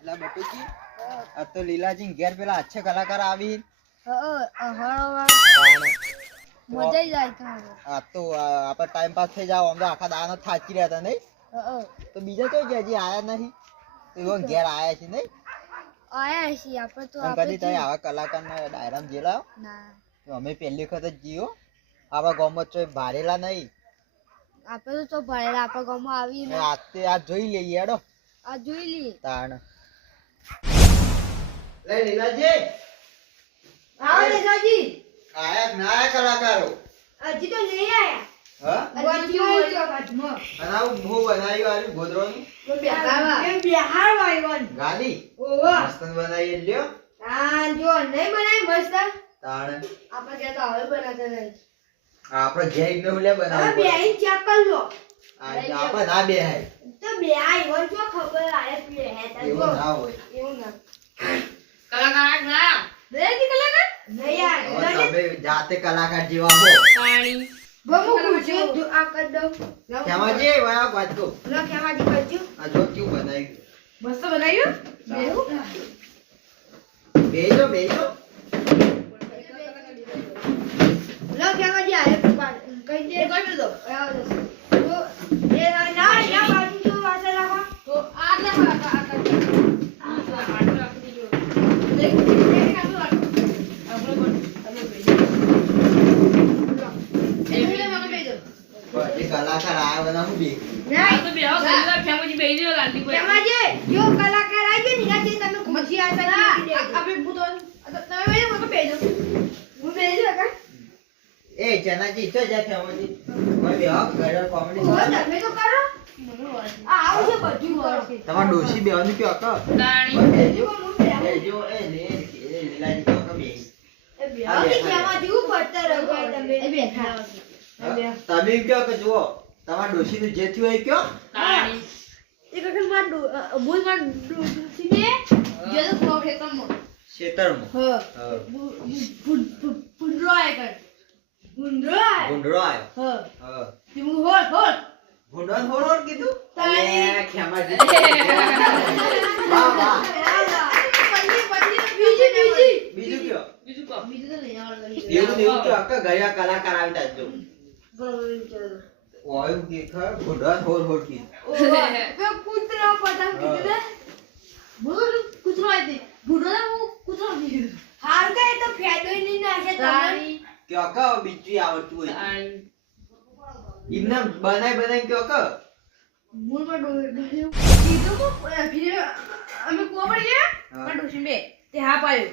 એટલે બટુજી આ તો લીલાજી ઘેર પેલા અચ્છા કલાકાર આવી મજા જાય તમારે આ તો આપણે ટાઈમ પાસ થઈ જાવ અમને આખા દાનો થાકી રહ્યા હતા નહીં તો બીજા તો હજી આયા નહીં તો ઘેર આયા છે નહીં આયા છીએ આપણે તો કદી તમે આવા કલાકારના ડાયરામ જેલા ના તો અમે પહેલી વખત જ જીઓ આપણા ગામમાં તો ભારેલા નહીં આપણે તો ભણેલા આપણા ગામમાં આવીને આ જોઈ લઈએ હેડો આ જોઈ લઈએ તાણ લે લીલાજી આવો લેજાજી આયા ના આયા કલાકારો હજી તો નહીં આયા હા હજી બનાવું બહુ બનાવ્યું આલી ગોદરોનું બિહાર વાયવન ગાડી ઓવો મસ્ત બનાવી લ્યો આ જો નહીં બનાવી મસ્ત તાણ આપણે ત્યાં તો હવે બનાવતા નહીં આપણે ઘેર ને ઉલે હવે બનાવ બે આઈ ચેક કર લો આપણે ના બે હાય તો બે આઈ વન તો ખબર આલે પીએ હે તા જો એવું ના હોય એવું ના કલાકાર ના દેખી કલાકાર નહીં આ તમે જાતે કલાકાર જેવા હો પાણી બમુ કુજો જો આ કર દઉં કેમાજી વાયા વાત કો લો કેમાજી કરજો આ જો ક્યું બનાવ્યું મસ્ત બનાવ્યું બેહુ બેજો બેજો લો કેમાજી આલે કઈ દે કરી દો તો એ ના બાજુ જો વાસે લાગો તો આ ના આ રાખી દીજો દેખ એ કામ રાખો આપણે પણ તમે બેજો એ મને બેજો બધી કલાકાર આયા બના હું બે ના આ તો બેહો ગલ્લા ફેમજી બેજો ગાંધી પર કેમાજી જો કલાકાર આવી ને નાથી તમે ખુશી આશા આપણે ભૂતો તમે બેજો મને બેજો હું બેજો કા એ જનાજી તો જા કેમાજી કોઈ બે હક ગરર કોમેડી તમે તો કરો આ આવું છે બધું કરો તમાર ડોશી બેવાનું કયો ક તાણી બેજો બેજો એ લે લીલાજી તો કે બે એ બેહી કેમાજી ઉપર રહો તમે એ બેઠા તમે કયો કે જુઓ તમાર ડોશી નું જે થયું એ કયો તાણી એક વખત માર બોલ માર સીને જે તો ખોફ હે કમ શેતરમાં હ હા પુંડરો આય કર પુંડરો આય ગુંડરો આયો હ હા તું હોલ હોલ ગુંડો હોર કીધું તાળી. અલે ખેમાજી વાહ વાહ બીજી બીજું કયો બીજું કો બીજું તો નહીં આવડતું એવું ને એવું કયો અક્કા ગયા કલાકાર આવી જાજો ઓય કે ખર ગુંડો હોર કીધું ઓ કૂતરા પતંગ કીધું ને બોલ કૂતરો આઈ બુડો કૂતરો કીધું હાર કે તો ફેદોય નહીં નાખે તમારી કે અક્કા બીજું આવડતું હોય તાણી ઇમને બનાઈ કયો અક્કા મૂળ માં ડોલ્યું કીધું કો ફિર અમે કો પડી ગયા હા. પણ ડોશી બે તે હા પાડ્યો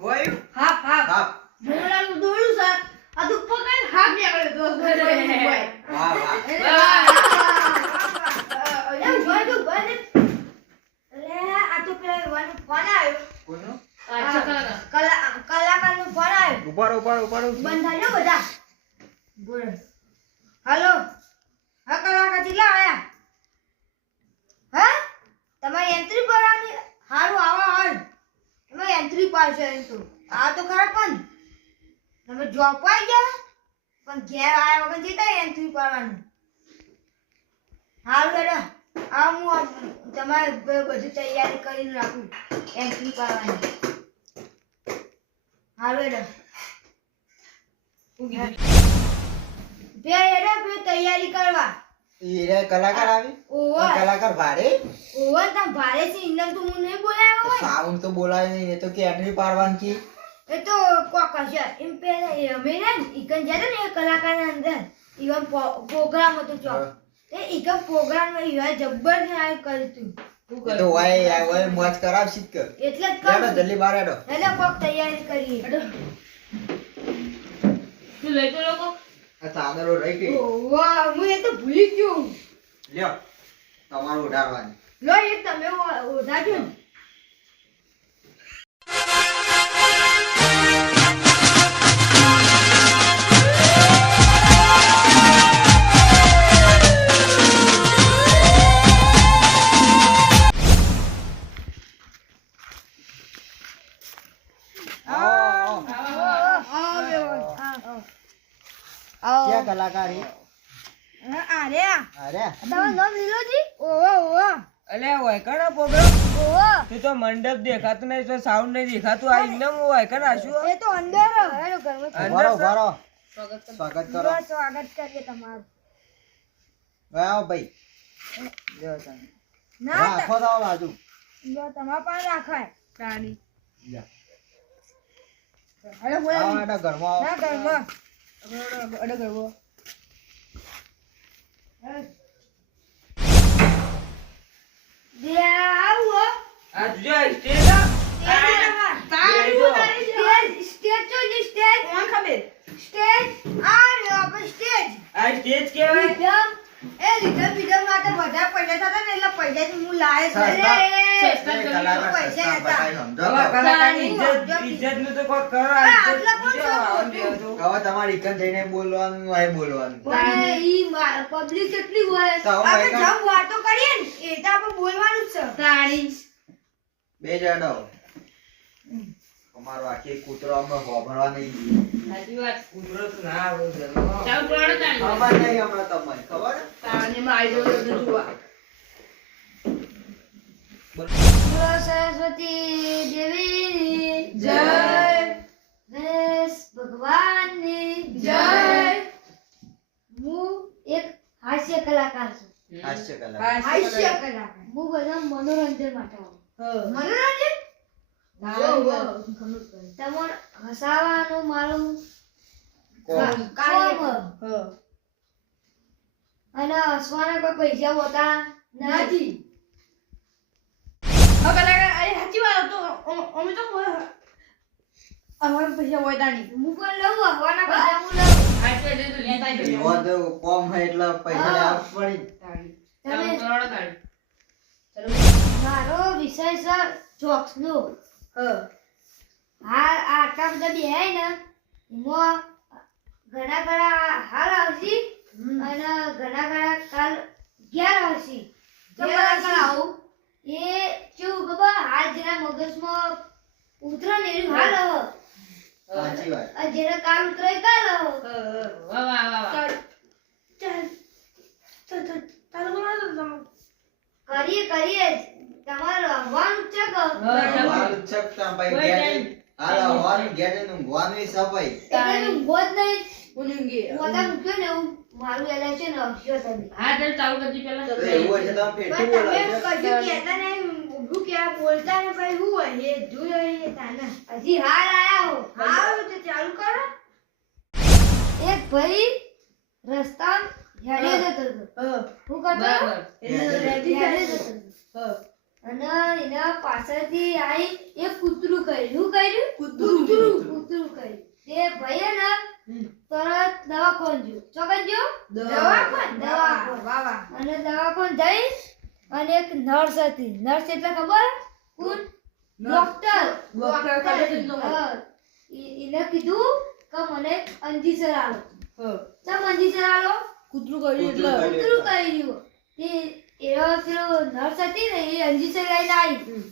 હોય હા હા હા મોરાનું દોડ્યું સર આ તો પકડ હાથ નીકળ્યો તો વાહ વાહ એમ જોઈ તો બને અરે આ તો પેલા ફોન આવ્યો કોનો અચ્છા કલાકારનો ફોન આવ્યો ઉપાડો બંધ થાય બધા બોલ હાલો હા કલાકાર કેટલા આયા હા તમારી એન્ટ્રી ભરવાની હારું આવો હાલ તમે એન્ટ્રી પાડશો એમ તો આ તો ખરા પણ તમે જોબ પાઈ ગયા પણ ઘેર આયા વગર જતા એન્ટ્રી પાડવાનું હાલ બેટા આ હું તમારે બધી તૈયારી કરીને રાખું એન્ટ્રી પાડવાની હાલ બેટા બે તૈયારી કરવા ઈ કલાકાર આવી ઓવર કલાકાર ભારે ઓવર તા ભારે છે ઇન્દન તો હું નહીં બોલાયો હોય સાઉન્ડ તો બોલાય નહીં એ તો કે એન્ટ્રી પાડવાની કી એ તો કોક હશે એમ પેલા અમે ને ઈકન જતા ને એ કલાકારના અંદર ઈવન પ્રોગ્રામ હતો ચોક તે ઈકન પ્રોગ્રામ માં ઈવા જબ્બર ને આ કર્યું તું એ તો વાય મોજ કરાવશી જ કર એટલે જ હેડો કહું જલ્દી બહાર હેડો એટલે કોક તૈયારી કરીએ તું લઈ તો લોકો આ ચાદરો રહી ગઈ વાહ હું એ તો ભૂલી ગયો લ્યો તમારું ઉડાડવાની લો એ તમે ઓઢાજો ને ક્યાં કલાકાર હે અરે અરે તમારું નામ લીલોજી ઓવા ઓવા અલ્યા વાયકણ પ્રોગ્રામ ઓહો તું તો મંડપ દેખાતું નહીં તો સાઉન્ડ નહીં દેખાતું આ એકદમ વાયકણ આશું એ તો અંદર હેડો ઘરમાં ઉભા રહો. સ્વાગત કરો. સ્વાગત કરીએ તમારું આવો ભાઈ. ના રાખો તો આવો બાજુ. જો તમારા પાસે રાખાય તાણી જા. હેડો આવો એના ઘરમાં આવો. ના ઘરમાં અડો ગરબો દે આવો આ જો સ્ટેજ સ્ટેજ તો જે સ્ટેજ કોણ ખબર સ્ટેજ આ રહ્યો આપણે સ્ટેજ આ સ્ટેજ કેવાય રીધમ માટે બધા પૈસા થતા ને એટલે પૈસાથી હું લાવે છે સસ્તા કલાકાર પૈસા સસ્તા હતા. બતાવી સમજો હવે તો. કલાકારની ઇજ્જત નું તો કોઈ કરો આ આટલા ઇજ્જત કોણ બીજો શોખ આવવાનું હતું? હતું. હવે તમારી ઇકન જઈને બોલવાનું હોય બોલવાનું. પણ ઈ પબ્લિક કેટલી હોય તો હવે આપણે એકમ- જેમ વાતો કરીએ ને એ તો આપણે બોલવાનું જ છે તાણી બે જણો અમારો આખી કૂતરો અમે હોભળવા નહીં દીધું. સાચી વાત કૂતરો તો ના આવે ઘરમાં. ચાલ પ્રાણ તાણી ખબર નહીં હમણાં તમને ખબર હે? તાણી માં આવી જવું તો જોવા બોલો સરસ્વતી દેવીની જય ગણેશ ભગવાનની જય હું એક હાસ્ય કલાકાર છું હાસ્ય કલાકાર. હાસ્ય કલાકાર હું બધા મનોરંજન માટે આવું મનોરંજન તમારે હસાવાનું મારું કોણ? કામ અને હસવાના કોઈ પૈસા હોતા નથી હવે કલાકાર અરે સાચી વાત તો અમે તો અમારે પૈસા હોય તાણી હું પણ લઉં હસવાના પૈસા હું લઉં સાચી વાત તો લેતા જ એવો તો કોમ હોય એટલે પૈસા લેવા પડી. તાણી તમે ચાલ તાણી મારો વિષય છે જોક્સ નો આટલા બધા બેહાય ને એમાં ઘણા ઘણા હાલ આવશે અને ઘણા ઘણા કાલ ઘેર આવશે આવું એ કેવું ખબર હાલ જેના મગજમાં ઉતરે ને એનું હાલ હવે સાચી વાત. અને જેના કાલ ઉતરે એ કાલ હવે વાહ વાહ વાહ ચાલ કરીએ જ. તમારે રમવાનું જ છે કે હવાનું જ છે કે ભાઈ કોઈ ઘેર ટાઈમ. જઈને- હાલો, હવાનું ઘેર જઈને ઊંઘવાનું ય સફાઈ. એટલે હું બોજ નહીં ઉનંગે પોતા મૂક્યો ને હું મારું એલા છે ને અક્ષર તમે હા ચાલ ચાલુ કરજી પેલા તો એવું હશે તો આમ પેટું બોલાવજો. હજી હાલ આયા હો એક ભાઈ રસ્તા હેડે જતો હતો શું કરતો બરાબર હેડે જતો હતો અને એના પાછળથી આઈ એક કૂતરું કર્યું શું કર્યું કૂતરું કર્યું તે ભાઈએ ને તરત દવાખાને ગયો ચોકન ગયો દવાખાને અને દવાખાને જઈ અને એક નર્સ હતી નર્સ એટલે ખબર કોણ ડોક્ટર ડોક્ટર કરે તો હા. એને કીધું કે મને અંજીસર આલો ચમ અંજીસર આલો કૂતરું કર્યું એટલે કૂતરું કર્યું તે એનો પેલો નર્સ હતી ને એ અંજીસર લઈને આવી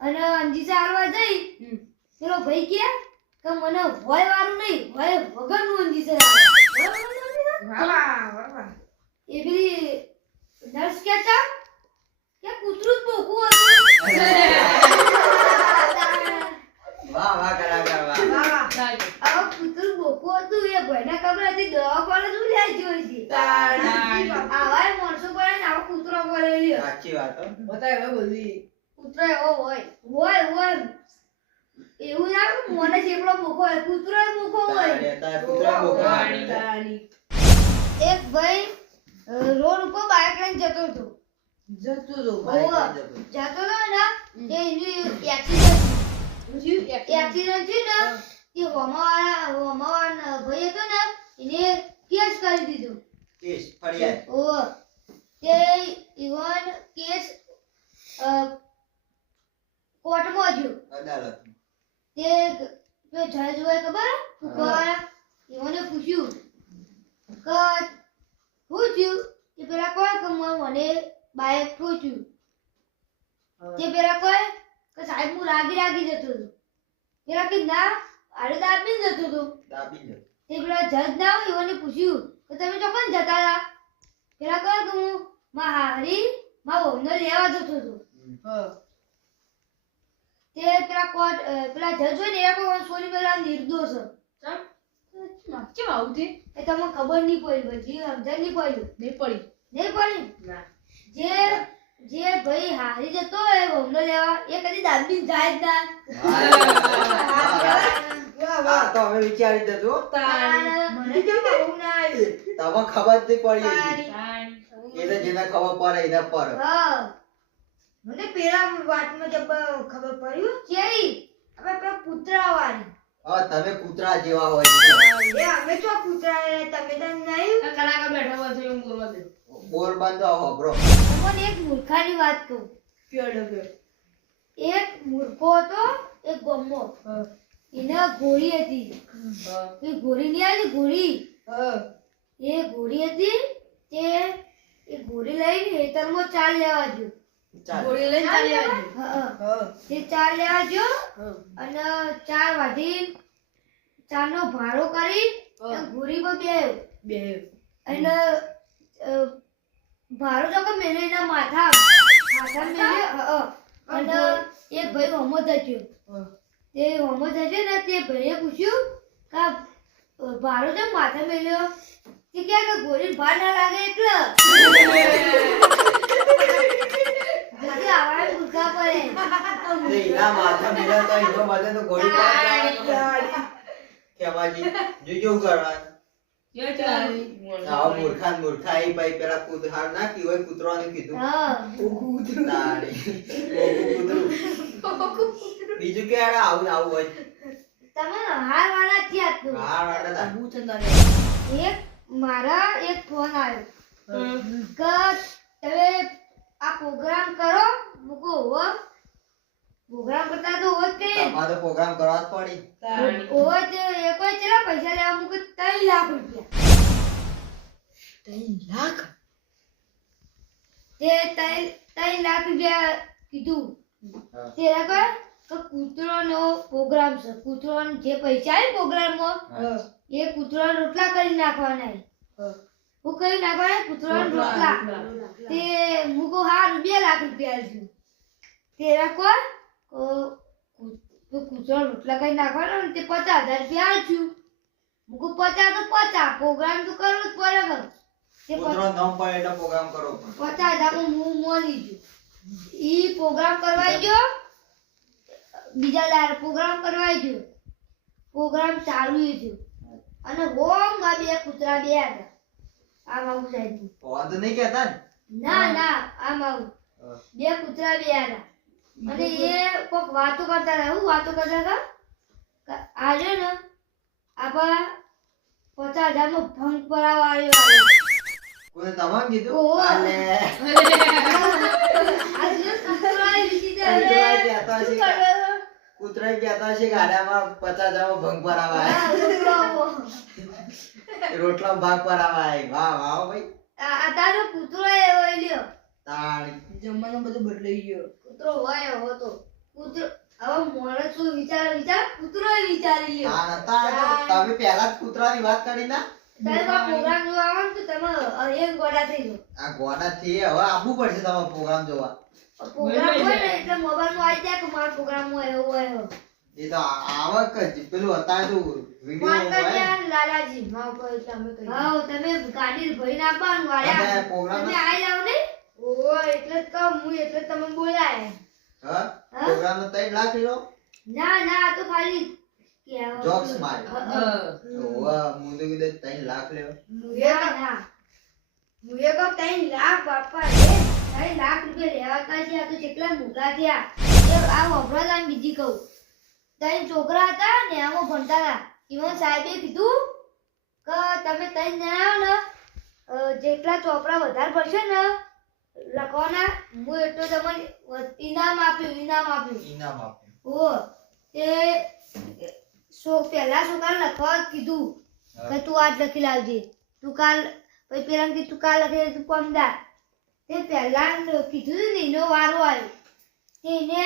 અને અંજીસર આલવા જઈ પેલો ભાઈ કે મને હોય વાળું નહીં હોય વગરનું અંજીસર આવે એ પેલી નર્સ કહેતા કે કૂતરું જ બોકું હતું વાહ વાહ કલાકાર વાહ. હવે કૂતરું બોકું હતું એ ભાઈને ખબર હતી દવાખાને શું લે જોઈ છે આવા માણસો પડે ને આવો કૂતરો પડેલી સાચી વાત હો. બતાય હવે બોલવી કૂતરો એવો હોય એવું ના કે મોને ચેપડો બોકો હોય કૂતરો બોકો હોય તારે કૂતરા બોકવા તાણી આવે. તાણી એક ભાઈ રોડ ઉપર બાઇક લઈને જતો હતો જતું તો બાઈક ઓહો. લઈને જતો. જતો હતો ને તે એનું એક્સિડન્ટ પૂછ્યું એક્સિડન્ટ થયું ને તે હોમાવાળા ભાઈ હતો ને એને કેસ કરી દીધો કેસ ફરિયાદ. ઓ તે ઇવન કેસ કોર્ટમાં ગયો અદાલત. તે પેલો જજ હોય ખબર ફૂકવાવાળા એમને પૂછ્યું કે શું થયું તે પેલા કહે કે મને બાઇક ઠોચ્યું તે પેલા કહે કે સાહેબ હું રાગી જતો હતો પેલા કે ના આરે દાબી જતો હતો દાબી જતો. તે પેલા જજ ના હોય એમને પૂછ્યું કે તમે ચોકન જતા હતા પેલા કહે કે હું મારી મારો વહુને લેવા જતો હતો હા તે પેલા કોટ પેલા જજ હોય ને એ કોઈ સોની પેલા નિર્દોષ કેમ આવું છે એ તમને ખબર નહીં પડી પછી સમજણ નહીં પડ્યું નહીં પડી નહીં પડી ના જે ભાઈ હારી જતો હોય વહુને લેવા એ કદી દાબી જાય જ ના હા તો હવે વિચારી દેજો મને કેમ આવું ના આવ્યું તમે ખબર જ નહીં પડી તાણી એટલે જેને ખબર પડે એને પર હા મને પેલા વાતમાં જબ ખબર પડ્યું કેવી હવે પેલા કૂતરા વાળી હા તમે કૂતરા જેવા હોય એ અમે તો કૂતરા તમે તો નહીં કલાકાર બેઠો હોય તો એમ બોલવા દે બોલ બંધો હોબરો તમને એક મૂર્ખાની વાત કહું કેડો કે એક મૂર્ખો હતો એક ગમો એને ઘોડી હતી એ ઘોડી નહીં આવી ઘોડી એ ઘોડી હતી તે એ ઘોડી લઈને ખેતરમાં ચાલ લેવા ગયો ચાલ ગોળી લઈને ચાલી આવી તે ચાલ લેવા ગયો અને 4 વાઢી ચાનો ભારો કરી ઘોડી પર બેહ્યો બે અને ભારો તો કે મેને એના માથા મેલ્યો અને એક ભાઈ હોમો થયો તે હોમો થયો ને તે ભાઈએ પૂછ્યું કે ભારો તો માથા મેલ્યો તે કે ગોળી ભાર ના લાગે એટલે પછી આવા ભૂખા પડે એના માથા મિલા તો એનો માથે તો ગોળી પાડી કેવાજી જોજો કરવાનું યો ચાલી આવ મૂર્ખા એ ભાઈ પેલા કૂતરા નાખી હોય કૂતરાને કીધું હા તાળી બીજું કે આવું હોય તમે હાર વાળા થયા છો હા વાડા હું ચંદા એક મારા એક ફોન આવ્યો કે તમે આ પ્રોગ્રામ કરો મૂકો હો પ્રોગ્રામ કરતા તો હોત કે તમારે પ્રોગ્રામ કરવા જ પડી તાણી હોત એ કોઈ ચલા પૈસા લેવા મૂકે 3 લાખ રૂપિયા 3 લાખ તે 3 લાખ રૂપિયા કીધું તે લગા કે કૂતરોનો પ્રોગ્રામ છે કૂતરોનો જે પૈસા આવે પ્રોગ્રામમાં એ કૂતરાના રોટલા કરી નાખવાના હું કરી નાખવાના કૂતરાના રોટલા તે મુકો હા 2 લાખ રૂપિયા આલ્યું તેરા કોણ તો કૂતરાના રોટલા કરી નાખવાના ને તે 50,000 રૂપિયા આલ્યું મુકો 50 તો 50 પ્રોગ્રામ તો કરવો જ પડે ને તે કૂતરો નામ પડે એટલે પ્રોગ્રામ કરો 50,000 માં હું મોની ગયો ઈ પ્રોગ્રામ કરવાઈ ગયો બીજા દાર પ્રોગ્રામ કરવાઈ ગયો પ્રોગ્રામ ચાલુ થયો અને હોમ માં 2 કૂતરા બે હતા આમ આવું સાહેબ વાંધો નહીં કહેતા ને ના આમ આવું 2 કૂતરા બે હતા અને એ કોક વાતો કરતા હતા હું વાતો કરતા હતા કે આજે ને આપા 50,000 નો ભંગ પરાવા આવ્યો કોઈ તમામ કીધું ઓહો. અને આજે કૂતરાએ વિચિત્ર કૂતરા કહેતા છે ગાડામાં 50,000 ભંગ ભરાવા રોટલા ભાગ ભરાવા વાહ ભાઈ આ તારો કૂતરો એવો લ્યો તાળી જમવાનો બધું બદલાઈ ગયો કૂતરો હોય એવો તો કૂતરો હવે મોણસ શું વિચાર કૂતરો વિચારી લ્યો ના નતા તમે પહેલા જ કૂતરાની વાત કરી ના તમે આ પ્રોગ્રામ જોવા આવો ને તો તમે એક ગોડા થઈ જાઓ આ ગોડા થી હવે આવવું પડશે તમારે પ્રોગ્રામ જોવા પ્રોગ્રામ હોય ને એટલે મોબાઈલ માં આવી જાય કે મારો પ્રોગ્રામ હોય એવો હોય એ તો આવક જ પેલું હતા તો વિડિયો હોય લાલાજી હા તમે ગાડી ભરીને આપવાનું વાળા અને પ્રોગ્રામ તમે આવી જાવ ને ઓહો એટલે જ કહું હું એટલે જ તમને બોલાય હા પ્રોગ્રામ નો 3 લાખ લો ના આ તો ખાલી જોક્સ મારે ઓવા મુંદુ કીધે 3 લાખ લેવો ના મુએ કહું 3 લાખ બાપા રે 3 લાખ રૂપિયા લેવાતા છે આ તો કેટલા મોટા થયા એ આ વપરાતા બીજી કહું 3 છોકરા હતા ને આમાં ભણતા હતા ઈવન સાહેબે કીધું કે તમે 3 જણા ને જેટલા ચોપડા વધારે પડશે ને લખવાના હું એટલો તમને ઇનામ આપ્યું ઇનામ આપ્યું ઓ તે પહેલા છોકરાને લખવા કીધું કે તું આજ લખી લાવજે તું કાલ પછી પેલા તું કાલ લખી તું પમદાર તે પહેલા કીધું ને એનો વારો આવ્યો તેને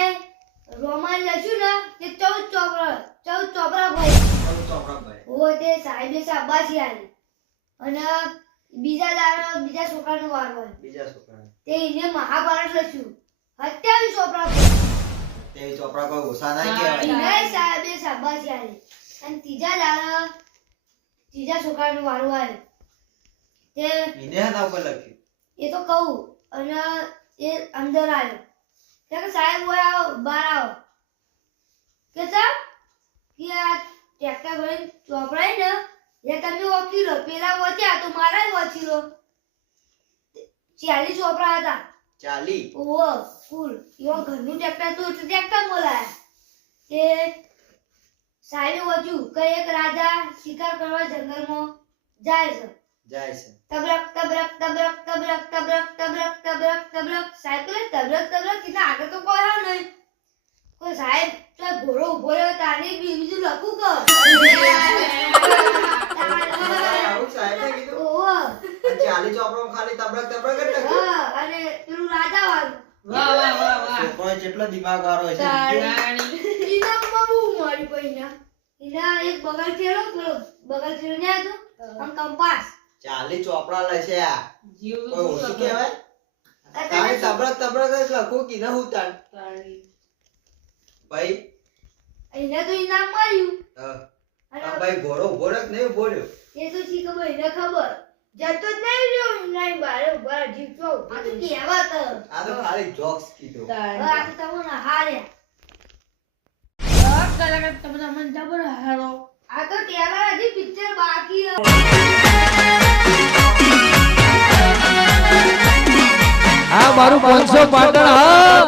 રોમાન લખ્યું ને તે 14 ચોપડા ભાઈ ઓ તે સાહેબે શાબાશી આલી અને બીજા દાડા બીજા છોકરાનો વાર હોય બીજા છોકરા તે એને મહાભારત લખ્યું 27 ચોપડા તે ચોપડા કોઈ ઓછા ના હા. કહેવાય વિનય સાહેબે શાબાશી આલી અને ત્રીજા દાડા ત્રીજા છોકરાનો વારો આવ્યો તે એને હતા ઉપર લખ્યું એ તો કહું અને એ અંદર આવ્યો કે સાહેબ ઓય આવો બહાર આવો કે સાહેબ કે આ ટ્રેક્ટર ભરીને ચોપડાય ને એ તમે વકીલો પેલા વચ્યા તો મારા વચીલો 40 ચોપડા હતા 40 ઓહો ફૂલ એવો ઘરનું ટ્રેક્ટર તો એટલે ટ્રેક્ટર બોલાયા કે સાહેબે વચ્યું કે એક રાજા શિકાર કરવા જંગલમાં જાય છે જાય છે તબરક તબરક તબરક તબરક તબરક તબરક તબરક તબરક સાયકલ તબરક તબરક કીધા આગળ તો કોઈ હા નહીં કોઈ સાહેબ તો ઘોડો ઉભો રહ્યો તારે બીજું લખું કર આવું સાહેબે કીધું ઓહો આ 40 ચોપડામાં ખાલી તબરક તબરક જ લખ્યું હા અને પેલું રાજા વાળું વાહ વાહ વાહ વાહ છોકરો કેટલો દિમાગ વાળો છે તાણી. ઇનામમાં બહુ મારી પૈના એના એક બગલ થેલો પેલો બગલ થેલો ને હતો આમ કંપાસ 40 ચોપડા લશે આ જીવ તો કોઈ ઓછું કહેવાય તારે તબરક તબરક જ લખું કે ન હું તાણી. ભાઈ એને તો ઇનામ મળ્યું હા અને આ ભાઈ ઘોડો ઉભો રહ્યો કે નહીં ઉભો રહ્યો એ તો શી ખબર એને ખબર જતો જ નહીં રહ્યો નહીં બારે ઉભા જીવતો આ તો કહેવત આ તો ખાલી જોક્સ કીધું તાણી. આ તો તમને હાર્યા દસ કલાક તમે મને જબર હારો આ તો તહેવાર હજી પિક્ચર બાકી છે. આ મારું 500 પાટણ હા